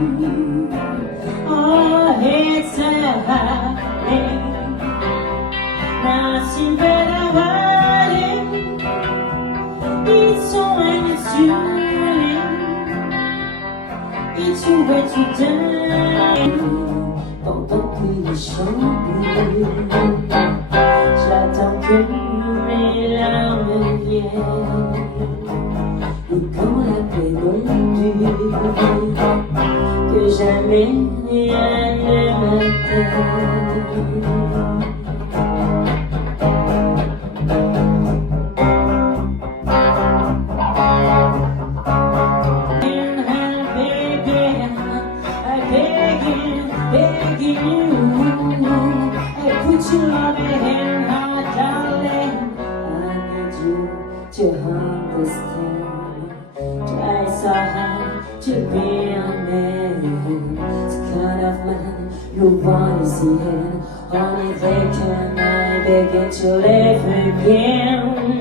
Our heads are high, nothing better hiding. It's on, it's you, it's you what you done. Pendant que les chants brûlent, j'attends que mes larmes viennent. Et quand la pénombre dure, que jamais rien ne m'atteint. Begging you, I put your loving hand on, darling. I need you to understand. Try so hard to be a man, the kind of man you want to see. Only they can I begin to live again.